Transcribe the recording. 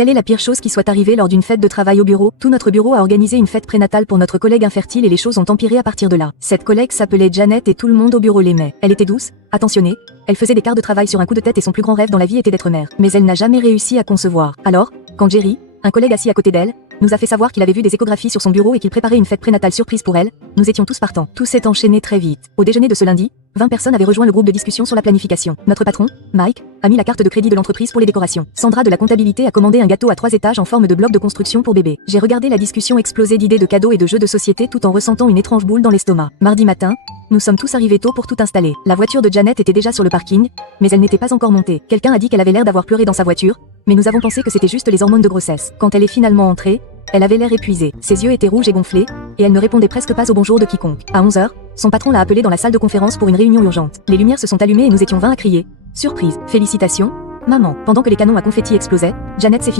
Quelle est la pire chose qui soit arrivée lors d'une fête de travail au bureau? Tout notre bureau a organisé une fête prénatale pour notre collègue infertile et les choses ont empiré à partir de là. Cette collègue s'appelait Janet et tout le monde au bureau l'aimait. Elle était douce, attentionnée, elle faisait des quarts de travail sur un coup de tête et son plus grand rêve dans la vie était d'être mère. Mais elle n'a jamais réussi à concevoir. Alors, quand Jerry, un collègue assis à côté d'elle, nous a fait savoir qu'il avait vu des échographies sur son bureau et qu'il préparait une fête prénatale surprise pour elle, nous étions tous partants. Tout s'est enchaîné très vite. Au déjeuner de ce lundi, 20 personnes avaient rejoint le groupe de discussion sur la planification. Notre patron, Mike, a mis la carte de crédit de l'entreprise pour les décorations. Sandra de la comptabilité a commandé un gâteau à 3 étages en forme de bloc de construction pour bébé. J'ai regardé la discussion exploser d'idées de cadeaux et de jeux de société tout en ressentant une étrange boule dans l'estomac. Mardi matin, nous sommes tous arrivés tôt pour tout installer. La voiture de Janet était déjà sur le parking, mais elle n'était pas encore montée. Quelqu'un a dit qu'elle avait l'air d'avoir pleuré dans sa voiture, mais nous avons pensé que c'était juste les hormones de grossesse. Quand elle est finalement entrée, elle avait l'air épuisée. Ses yeux étaient rouges et gonflés, et elle ne répondait presque pas au bonjour de quiconque. À 11h, son patron l'a appelée dans la salle de conférence pour une réunion urgente. Les lumières se sont allumées et nous étions 20 à crier. Surprise, félicitations, maman. Pendant que les canons à confetti explosaient, Janet s'est